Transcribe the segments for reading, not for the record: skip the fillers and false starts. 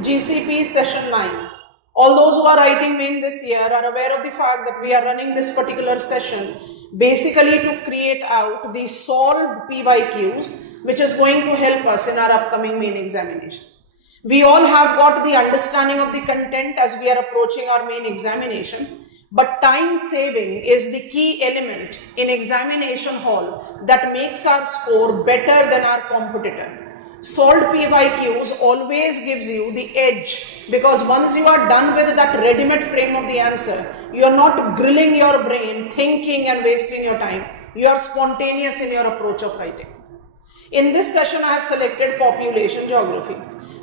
GCP session 9. All those who are writing main this year are aware of the fact that we are running this particular session basically to create out the solved PYQs, which is going to help us in our upcoming main examination. We all have got the understanding of the content as we are approaching our main examination, but time saving is the key element in examination hall that makes our score better than our competitor. Solved PYQs always gives you the edge, because once you are done with that ready-made frame of the answer, you are not grilling your brain, thinking and wasting your time. You are spontaneous in your approach of writing. In this session, I have selected population geography.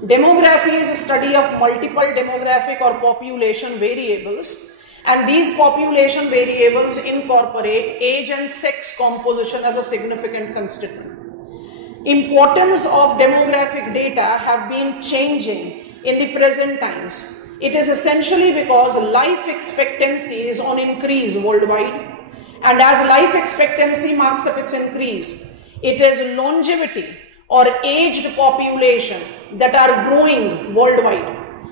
Demography is a study of multiple demographic or population variables, and these population variables incorporate age and sex composition as a significant constituent. Importance of demographic data have been changing in the present times. It is essentially because life expectancy is on increase worldwide, and as life expectancy marks up its increase, it is longevity or aged population that are growing worldwide.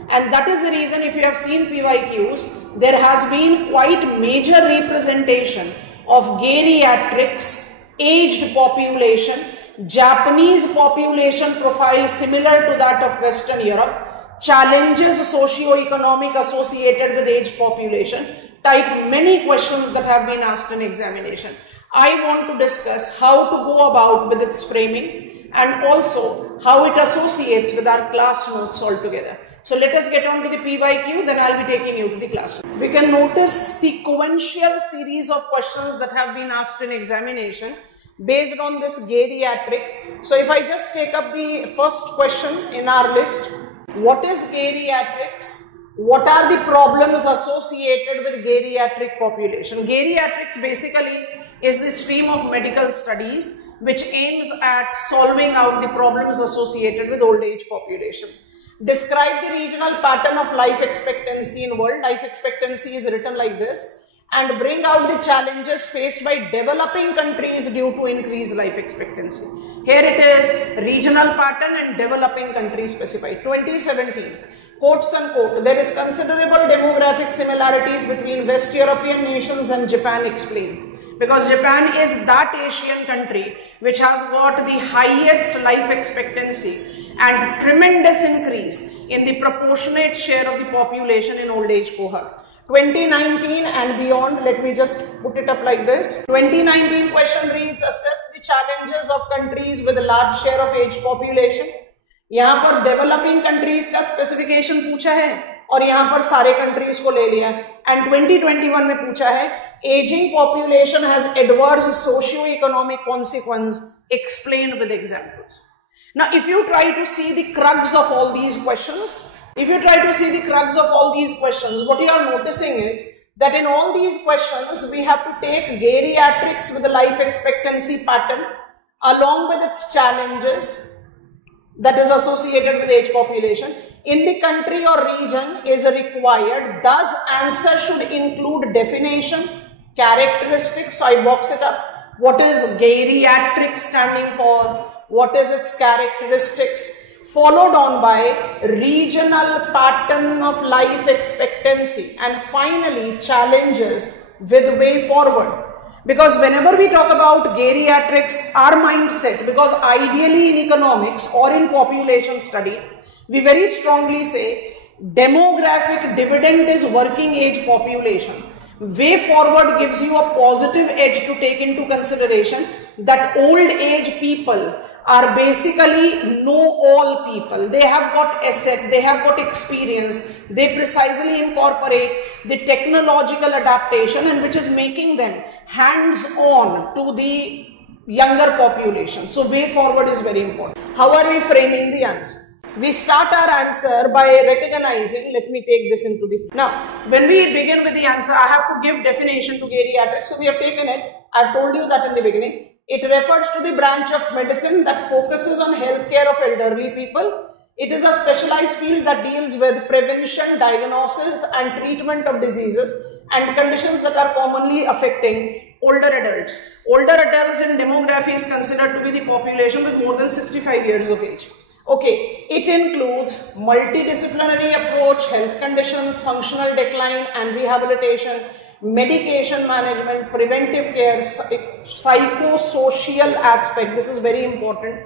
And that is the reason, if you have seen PYQs, there has been quite major representation of geriatrics, aged population, Japanese population profile similar to that of Western Europe, challenges socio-economic associated with aged population, type many questions that have been asked in examination. I want to discuss how to go about with its framing and also how it associates with our class notes altogether. So let us get on to the PYQ, then I'll be taking you to the classroom. We can notice sequential series of questions that have been asked in examination based on this geriatric. So if I just take up the first question in our list, what is geriatrics? What are the problems associated with geriatric population? Geriatrics basically is the stream of medical studies which aims at solving out the problems associated with old age population. Describe the regional pattern of life expectancy in world. Life expectancy is written like this, and bring out the challenges faced by developing countries due to increased life expectancy. Here it is, regional pattern and developing countries specified. 2017, quotes unquote, there is considerable demographic similarities between West European nations and Japan explained. Because Japan is that Asian country which has got the highest life expectancy and tremendous increase in the proportionate share of the population in old age cohort. 2019 and beyond, let me just put it up like this. 2019 question reads, assess the challenges of countries with a large share of aged population. यहाँ पर developing countries का specification पूछा है और यहाँ पर सारे countries को ले लिया है. And 2021 में पूछा है, aging population has adverse socio-economic consequence, explained with examples. Now, if you try to see the crux of all these questions, what you are noticing is that in all these questions, we have to take geriatrics with the life expectancy pattern along with its challenges that is associated with age population. In the country or region is required, thus answer should include definition, characteristics. So I box it up. What is geriatric standing for? What is its characteristics? Followed on by regional pattern of life expectancy, and finally challenges with way forward. Because whenever we talk about geriatrics, our mindset, because ideally in economics or in population study, we very strongly say demographic dividend is working age population. Way forward gives you a positive edge to take into consideration that old age people are basically know-all people. They have got asset, they have got experience, they precisely incorporate the technological adaptation, and which is making them hands-on to the younger population. So way forward is very important. How are we framing the answer? We start our answer by recognizing, let me take this into the... Now, when we begin with the answer, I have to give definition to geriatrics. So we have taken it. I have told you that in the beginning. It refers to the branch of medicine that focuses on healthcare of elderly people. It is a specialized field that deals with prevention, diagnosis and treatment of diseases and conditions that are commonly affecting older adults. Older adults in demography is considered to be the population with more than 65 years of age. Okay, it includes multidisciplinary approach, health conditions, functional decline and rehabilitation, medication management, preventive care, psychosocial aspect, this is very important,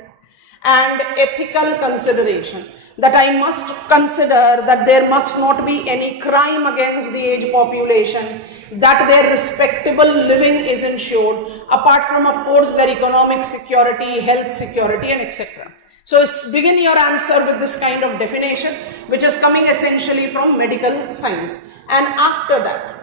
and ethical consideration, that I must consider that there must not be any crime against the age population, that their respectable living is ensured, apart from of course their economic security, health security and etc. So begin your answer with this kind of definition, which is coming essentially from medical science. And after that,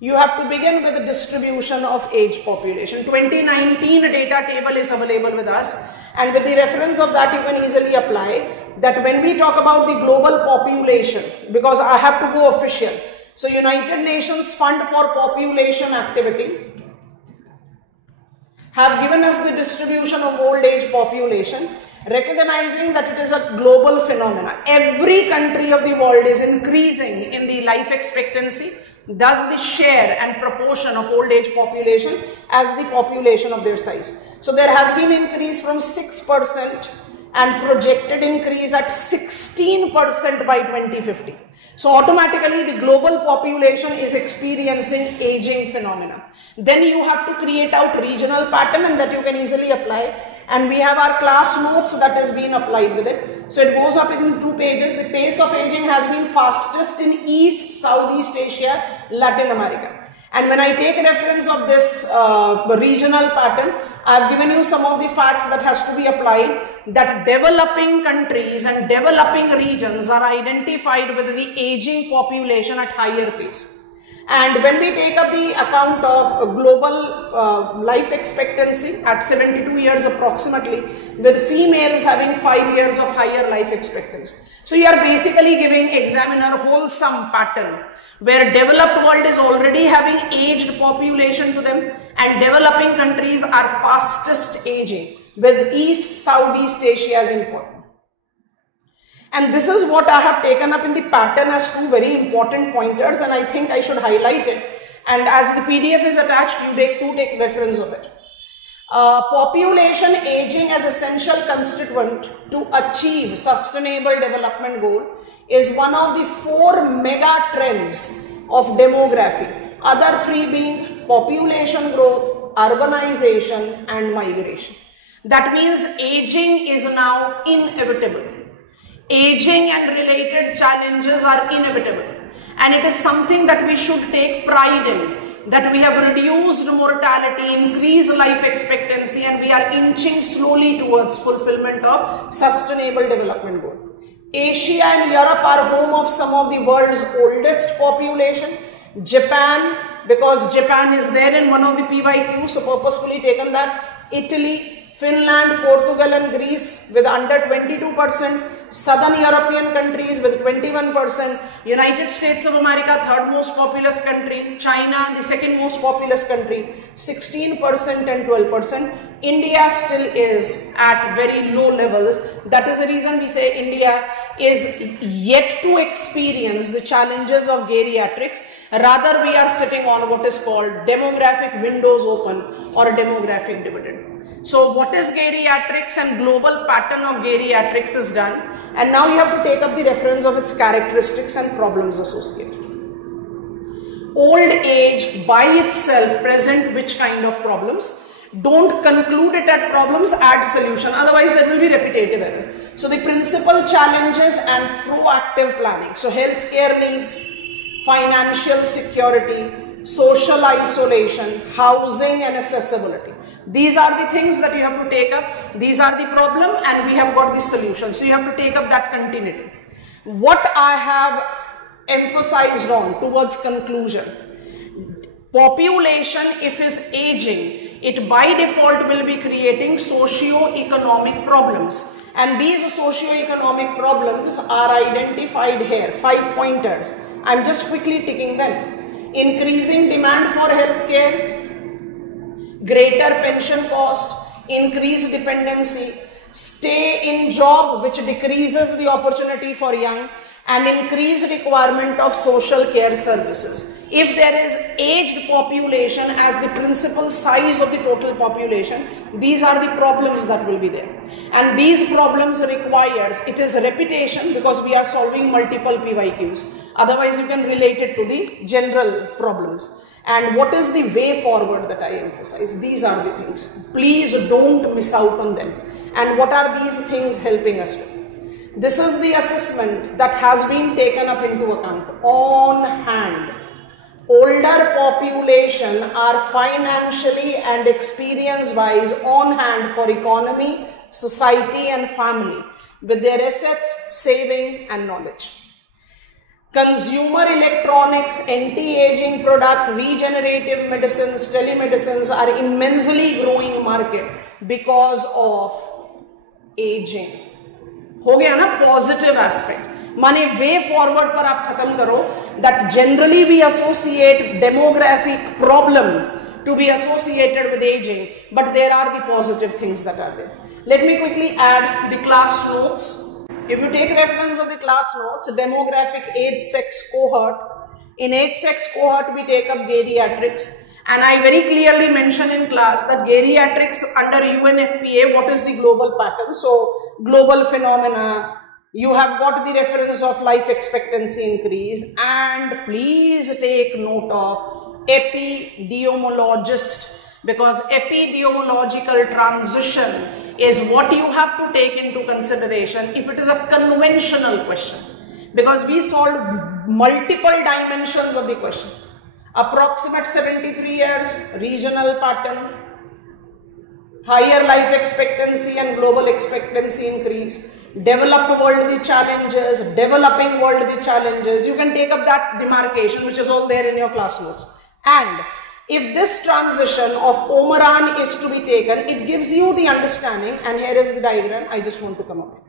you have to begin with the distribution of age population. 2019 data table is available with us, and with the reference of that you can easily apply that when we talk about the global population, because I have to go official. So United Nations Fund for Population Activity have given us the distribution of old age population, recognizing that it is a global phenomena. Every country of the world is increasing in the life expectancy, thus the share and proportion of old age population as the population of their size. So there has been increase from 6% and projected increase at 16% by 2050. So automatically the global population is experiencing aging phenomena. Then you have to create out regional pattern, and that you can easily apply. And we have our class notes that has been applied with it. So it goes up in 2 pages. The pace of aging has been fastest in East, Southeast Asia, Latin America. And when I take reference of this regional pattern, I have given you some of the facts that has to be applied, that developing countries and developing regions are identified with the aging population at higher pace. And when we take up the account of global life expectancy at 72 years approximately, with females having 5 years of higher life expectancy. So you are basically giving examiner wholesome pattern where developed world is already having aged population to them, and developing countries are fastest aging, with East, Southeast Asia as important. And this is what I have taken up in the pattern as 2 very important pointers, and I think I should highlight it. And as the PDF is attached, you take reference of it. Population aging as essential constituent to achieve sustainable development goal is one of the 4 mega trends of demography. Other 3 being population growth, urbanization and migration. That means aging is now inevitable. Aging and related challenges are inevitable, and it is something that we should take pride in, that we have reduced mortality, increased life expectancy, and we are inching slowly towards fulfillment of sustainable development goal. Asia and Europe are home of some of the world's oldest population. Japan, because Japan is there in one of the PYQ, so purposefully taken that. Italy, Finland, Portugal and Greece with under 22%, Southern European countries with 21%, United States of America, 3rd most populous country, China, the 2nd most populous country, 16% and 12%. India still is at very low levels. That is the reason we say India is yet to experience the challenges of geriatrics. Rather, we are sitting on what is called demographic windows open or a demographic dividend. So what is geriatrics, and global pattern of geriatrics is done, and now you have to take up the reference of its characteristics and problems associated. Old age by itself present which kind of problems? Don't conclude it at problems, add solution, otherwise there will be repetitive error. So the principal challenges and proactive planning. So healthcare needs, financial security, social isolation, housing and accessibility. These are the things that you have to take up. These are the problem and we have got the solution. So you have to take up that continuity. What I have emphasized on towards conclusion, population if is aging, it by default will be creating socio-economic problems. And these socio-economic problems are identified here, 5 pointers. I'm just quickly ticking them. Increasing demand for healthcare, greater pension cost, increased dependency, stay in job which decreases the opportunity for young, and increased requirement of social care services. If there is aged population as the principal size of the total population, these are the problems that will be there. And these problems requires, it is repetition because we are solving multiple PYQs. Otherwise, you can relate it to the general problems. And what is the way forward that I emphasize? These are the things. Please don't miss out on them. And what are these things helping us with? This is the assessment that has been taken up into account. On hand, older population are financially and experience wise on hand for economy, society and family with their assets, saving and knowledge. Consumer electronics, anti-aging product, regenerative medicines, telemedicines are immensely growing market because of aging. हो गया ना positive aspect, माने way forward पर आप खत्म करो that generally we associate demographic problem to be associated with ageing, but there are the positive things that are there. Let me quickly add the class notes. If you take reference of the class notes, demographic age sex cohort, in age sex cohort we take up geriatrics, and I very clearly mention in class that geriatrics under UNFPA, what is the global pattern? So global phenomena, you have got the reference of life expectancy increase, and please take note of epidemiologist, because epidemiological transition is what you have to take into consideration if it is a conventional question, because we solved multiple dimensions of the question. Approximate 73 years, regional pattern, higher life expectancy and global expectancy increase, developed world the challenges, developing world the challenges. You can take up that demarcation which is all there in your class notes. And if this transition of Omeran is to be taken, it gives you the understanding, and here is the diagram I just want to come up with.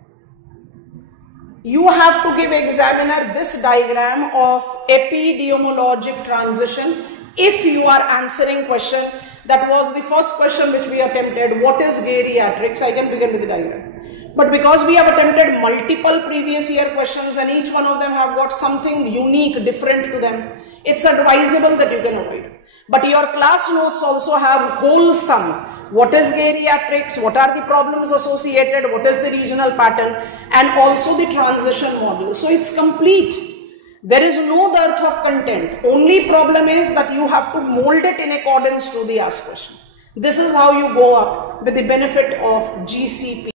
You have to give examiner this diagram of epidemiologic transition if you are answering question. That was the first question which we attempted. What is geriatrics? I can begin with the diagram. But because we have attempted multiple previous year questions and each one of them have got something unique, different to them, it's advisable that you can avoid. But your class notes also have wholesome. What is geriatrics? What are the problems associated? What is the regional pattern? And also the transition model. So it's complete. There is no dearth of content. Only problem is that you have to mold it in accordance to the asked question. This is how you go up with the benefit of GCP.